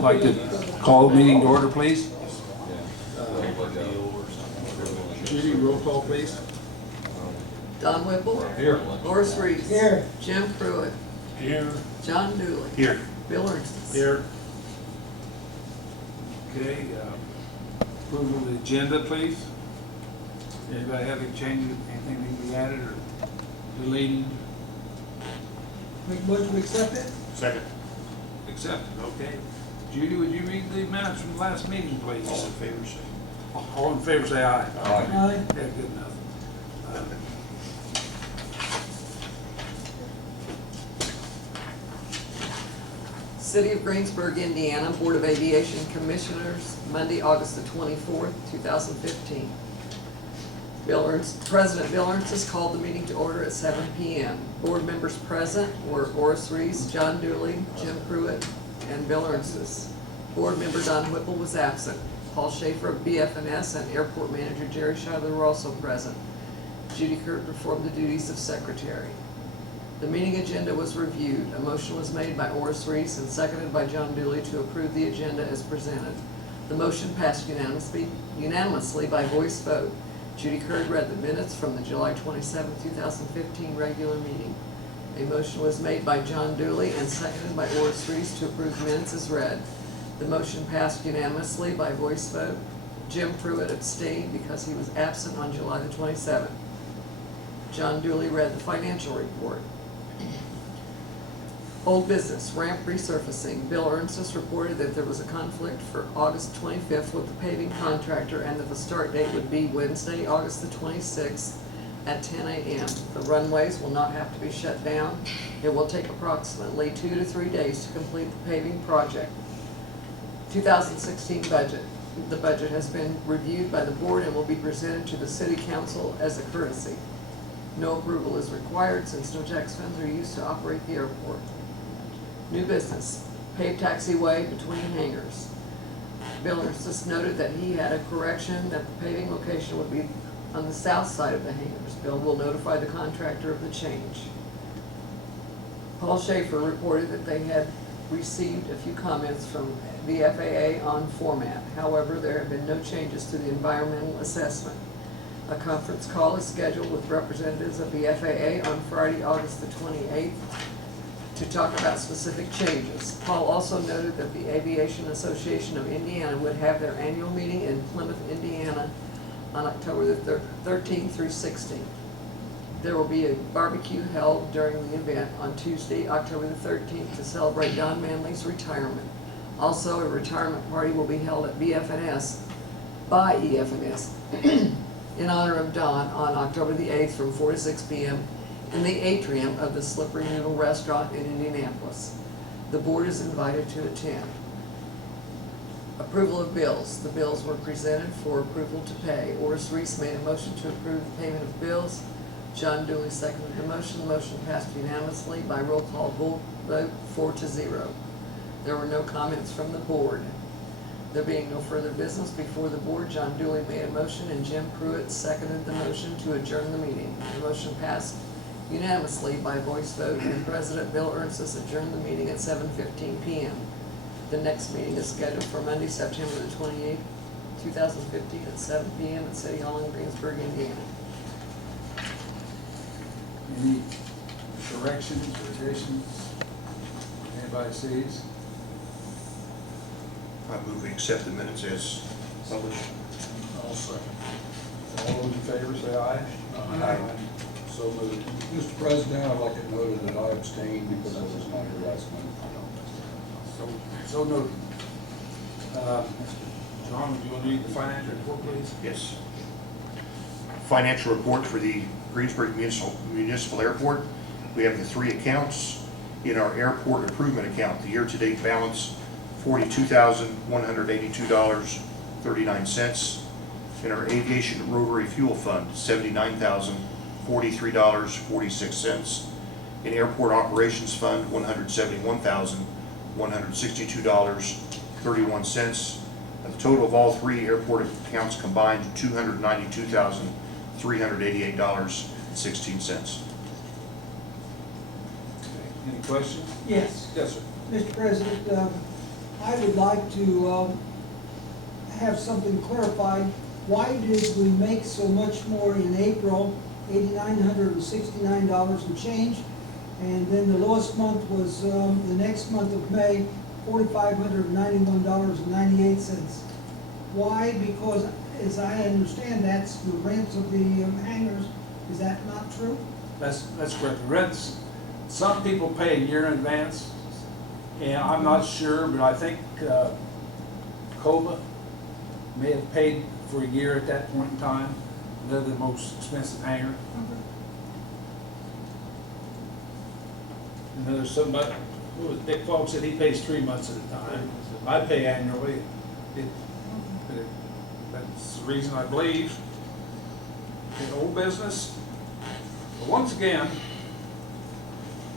like to call the meeting to order, please. Judy, roll call, please. Don Whipple. Here. Horace Reese. Here. Jim Pruitt. Here. John Dooley. Here. Bill Ernst. Here. Okay, approval of the agenda, please. Anybody have any changes, anything need to be added or deleted? Make a motion to accept it? Second. Accepted, okay. Judy, would you read the minutes from the last meeting, please? All in favor, say All in favor, say aye. aye. Aye. Yeah, good enough. City of Greensburg, Indiana, Board of Aviation Commissioners, Monday, August the 24th, 2015. President Bill Ernst has called the meeting to order at 7 p.m. Board members present were Horace Reese, John Dooley, Jim Pruitt, and Bill Ernst. Board member Don Whipple was absent. Paul Shaffer of BF&S and Airport Manager Jerry Schuyler were also present. Judy Kirk performed the duties of secretary. The meeting agenda was reviewed. A motion was made by Horace Reese and seconded by John Dooley to approve the agenda as presented. The motion passed unanimously by voice vote. Judy Kirk read the minutes from the July 27, 2015 regular meeting. A motion was made by John Dooley and seconded by Horace Reese to approve minutes as read. The motion passed unanimously by voice vote. Jim Pruitt abstained because he was absent on July the 27th. John Dooley read the financial report. Old business, ramp resurfacing. Bill Ernst reported that there was a conflict for August 25th with the paving contractor and that the start date would be Wednesday, August the 26th at 10 a.m. The runways will not have to be shut down. It will take approximately 2 to 3 days to complete the paving project. 2016 budget. The budget has been reviewed by the board and will be presented to the city council as a courtesy. No approval is required since no tax funds are used to operate the airport. New business, paved taxiway between hangars. Bill Ernst noted that he had a correction that the paving location would be on the south side of the hangars. Bill will notify the contractor of the change. Paul Shaffer reported that they had received a few comments from the FAA on format. However, there have been no changes to the environmental assessment. A conference call is scheduled with representatives of the FAA on Friday, August the 28th to talk about specific changes. Paul also noted that the Aviation Association of Indiana would have their annual meeting in Plymouth, Indiana on October the 13th through 16th. There will be a barbecue held during the event on Tuesday, October the 13th to celebrate Don Manley's retirement. Also, a retirement party will be held at BF&S by EF&S in honor of Don on October the 8th from 4 to 6 p.m. in the atrium of the Slippery Noodle Restaurant in Indianapolis. The board is invited to attend. Approval of bills. The bills were presented for approval to pay. Horace Reese made a motion to approve the payment of bills. John Dooley seconded the motion. The motion passed unanimously by roll call vote 4-0. There were no comments from the board. There being no further business before the board, John Dooley made a motion and Jim Pruitt seconded the motion to adjourn the meeting. The motion passed unanimously by voice vote, and President Bill Ernst adjourned the meeting at 7:15 p.m. The next meeting is scheduled for Monday, September the 28th, 2015 at 7 p.m. at City Hall in Greensburg, Indiana. Any corrections or additions anybody sees? I move we accept the minutes as published. All second. All those in favor say aye. Aye. So moved. Mr. President, I'd like it noted that I abstained because I was not here last month. So noted. John, would you want to read the financial report, please? Yes. Financial report for the Greensburg Municipal Airport. We have the three accounts. In our airport improvement account, the year-to-date balance, $42,182.39. In our aviation rotary fuel fund, $79,043.46. In airport operations fund, $171,162.31. The total of all three airport accounts combined, $292,388.16. Any questions? Yes. Yes, sir. Mr. President, I would like to have something clarified. Why did we make so much more in April, $8,969 and change? And then the lowest month was the next month of May, $4,591.98. Why? Because as I understand, that's the rents of the hangars. Is that not true? That's correct. The rents, some people pay a year in advance, and I'm not sure, but I think COBA may have paid for a year at that point in time. They're the most expensive hangar. And then there's somebody, what was it, Dick Fogg said he pays 3 months at a time. I pay annually. That's the reason I believe in old business. But once again,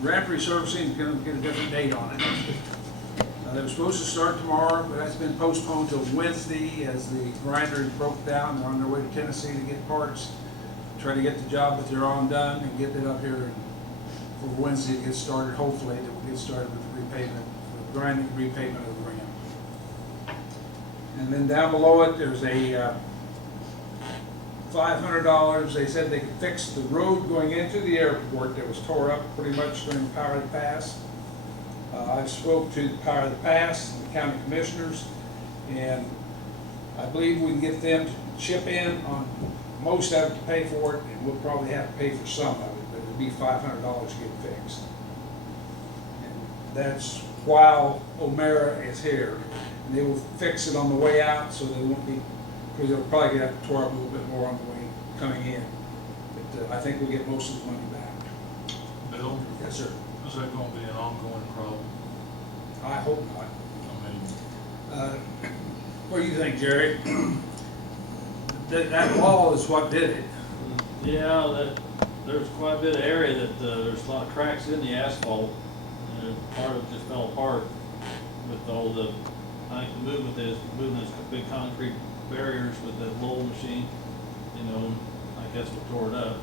ramp resurfacing is going to get a different date on it. They were supposed to start tomorrow, but that's been postponed till Wednesday as the grinders broke down. They're on their way to Tennessee to get parts, try to get the job that they're on done and get it up here for Wednesday to get started. Hopefully that we'll get started with the repavement, the grinding repavement of the ramp. And then down below it, there's a $500. They said they could fix the road going into the airport that was tore up pretty much during the Power of the Pass. I spoke to the Power of the Pass and the county commissioners, and I believe we can get them to chip in on most of it to pay for it, and we'll probably have to pay for some of it, but it'll be $500 to get it fixed. And that's while O'Mara is here. And they will fix it on the way out, so they won't be, because they'll probably get tore up a little bit more on the way coming in. But I think we'll get most of the money back. Bill, Yes, sir. is that gonna be an ongoing problem? I hope not. I mean, What do you think, Jerry? That wall is what did it. Yeah, there's quite a bit of area that there's a lot of cracks in the asphalt. Part of it just fell apart with all the, I think the movement is moving those big concrete barriers with the Lowell machine. You know, I guess we tore it up.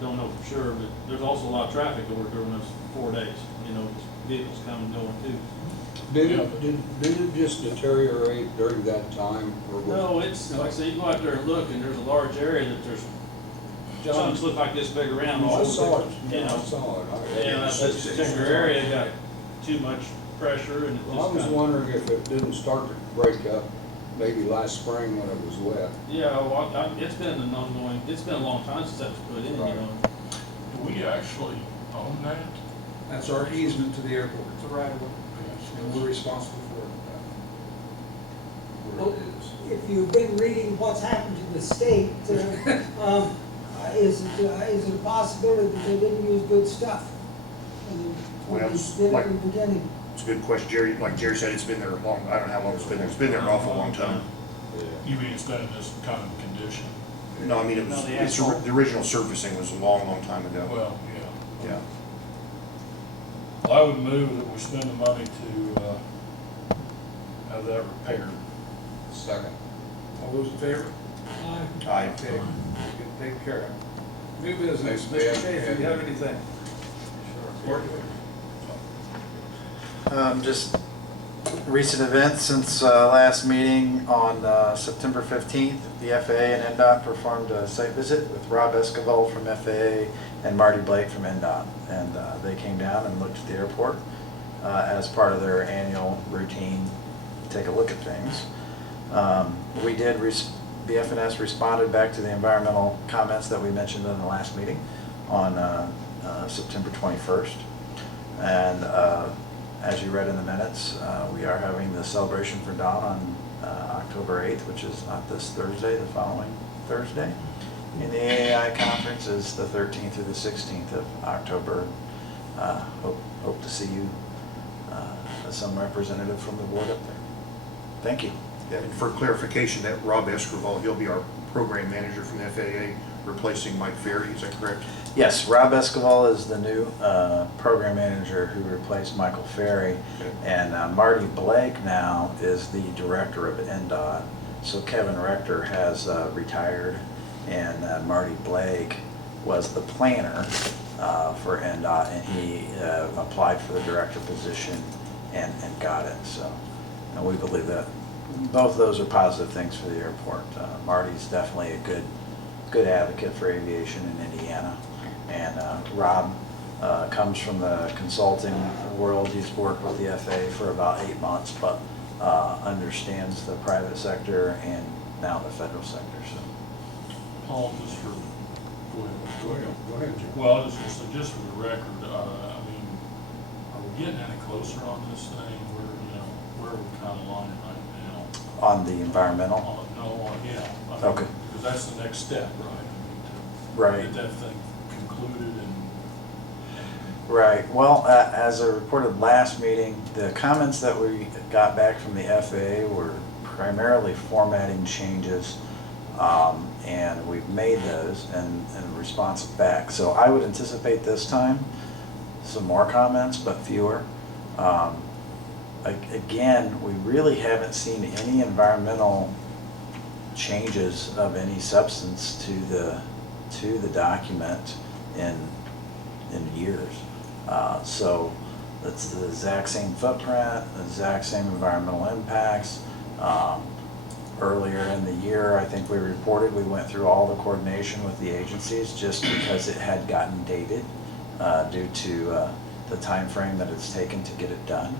Don't know for sure, but there's also a lot of traffic over during those 4 days. You know, vehicles coming and going too. Did it just deteriorate during that time? Or was No, it's, like I say, you go out there and look, and there's a large area that there's chunks look like this big around. I saw it, You know. I saw it. Yeah, that particular area got too much pressure and it Well, I was just wondering if it didn't start to break up maybe last spring when it was wet. yeah, well, it's been an ongoing, it's been a long time since that was put in, you Right. know. do we actually own that? That's our easement to the airport, It's a right of way. and we're responsible for Well, if you've been reading what's happened to the state, is it a possibility that they didn't use good stuff? When Well, they it's did it like- in the beginning? It's a good question, Jerry. Like Jerry said, it's been there long, I don't know how long it's been there. It's been there an awful long time. You mean it's been in this kind of condition? No, I mean, it No, was, the it's, asphalt. the original surfacing was a long, long time ago. Well, yeah. Yeah. Well, I would move that we spend the money to, have that repaired. Second. it. All those in favor? Aye. Okay, get taken care of. New business, Thanks, Mr. Ben. Shaffer, do you have anything? Sure. Just recent events since last meeting on September 15th, the FAA and NDOT performed a site visit with Rob Esquivel from FAA and Marty Blake from NDOT. And they came down and looked at the airport as part of their annual routine, take a look at things. We did, BF&S responded back to the environmental comments that we mentioned in the last meeting on September 21st. And as you read in the minutes, we are having the celebration for Dawn on October 8th, which is not this Thursday, the following Thursday. And the AAI conference is the 13th through the 16th of October. Hope to see you, some representative from the board up there. Thank you. Yeah, and for clarification, that Rob Escrival, he'll be our program manager from the FAA, replacing Mike Ferry, is that correct? Yes, Rob Esquivel is the new program manager who replaced Michael Ferry. Okay. And Marty Blake now is the director of NDOT. So Kevin Rector has retired, and Marty Blake was the planner for NDOT, and he applied for the director position and got it, so. And we believe that both of those are positive things for the airport. Marty's definitely a good advocate for aviation in Indiana. And Rob comes from the consulting world. He's worked with the FAA for about 8 months, but understands the private sector and now the federal sector, so. Paul, just for, go ahead. Go ahead, Jim. Well, I was just, just for the record, I mean, are we getting any closer on this thing? Where are we kind of lying right now? On the environmental? Yeah. I mean, Okay. Because that's the next step, right? I mean, to Right. get that thing concluded and. Right, well, as I reported last meeting, the comments that we got back from the FAA were primarily formatting changes, and we've made those and responsive back. So I would anticipate this time some more comments, but fewer. Again, we really haven't seen any environmental changes of any substance to the document in years. So it's the exact same footprint, the exact same environmental impacts. Earlier in the year, I think we reported, we went through all the coordination with the agencies just because it had gotten dated due to the time frame that it's taken to get it done.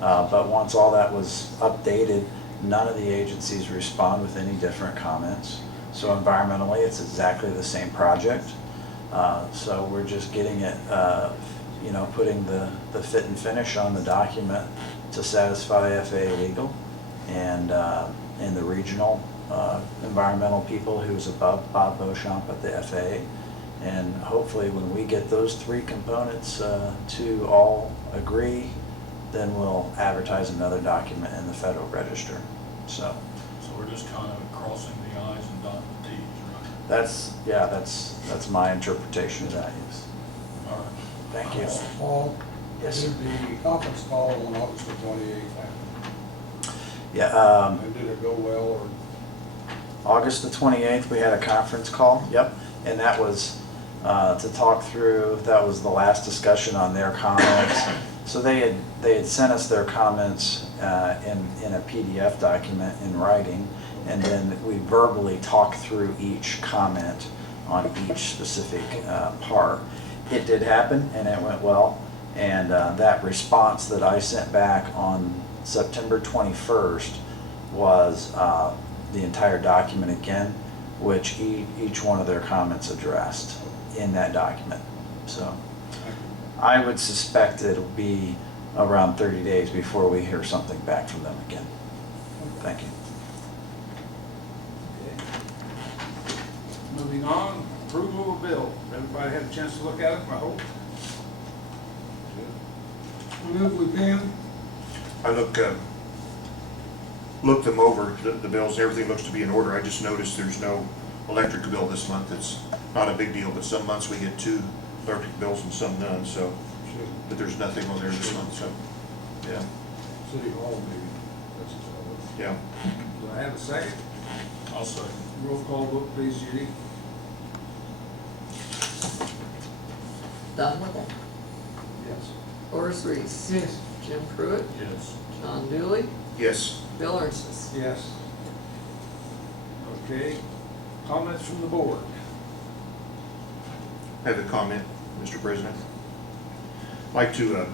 But once all that was updated, none of the agencies respond with any different comments. So environmentally, it's exactly the same project. So we're just getting it, putting the fit and finish on the document to satisfy FAA legal and the regional environmental people who's above Bob Beauchamp at the FAA. And hopefully when we get those three components to all agree, then we'll advertise another document in the Federal Register. So we're just kind of crossing the i's and dotting the t's, right? that's my interpretation of that, yes. All right. Thank you. Paul, Yes, did sir. the conference call on August the 28th happen? Yeah, And did it go well, or? August the 28th, we had a conference call, yep, and that was to talk through, that was the last discussion on their comments. So they had sent us their comments in a PDF document in writing, and then we verbally talked through each comment on each specific part. It did happen, and it went well, and that response that I sent back on September 21st was the entire document again, which each one of their comments addressed in that document. So I would suspect it'll be around 30 days before we hear something back from them again. Thank you. Okay. Moving on, approval of bill. Everybody had a chance to look at it, I hope. Move we pay 'em. I looked them over, the bills, everything looks to be in order. I just noticed there's no electric bill this month. It's not a big deal, but some months we get 2 electric bills and some none, so, but there's nothing on there this month, so, yeah, City Hall meeting, that's what yeah. Do I have a second? I'll second. Roll call vote, please, Judy. Don Whipple, Yes. Horace Reese. Yes. Jim Pruitt, Yes. John Dooley, Yes. Bill Ernst. Yes. Okay, comments from the board. I have a comment, Mr. President. I'd like to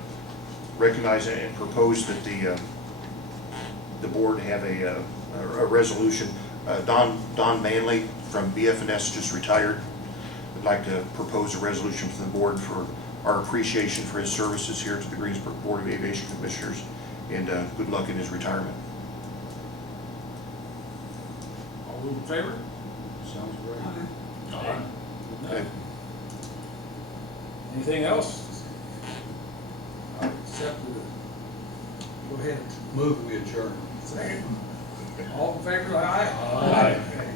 recognize and propose that the board have a resolution. Don Manley from BF&S just retired. I'd like to propose a resolution for the board for our appreciation for his services here to the Greensburg Board of Aviation Commissioners, and good luck in his retirement. All those in favor? Sounds great. All right. Okay. Anything else? I'll accept the, go ahead. Move we adjourn. Second. All in favor, aye? Aye. Okay.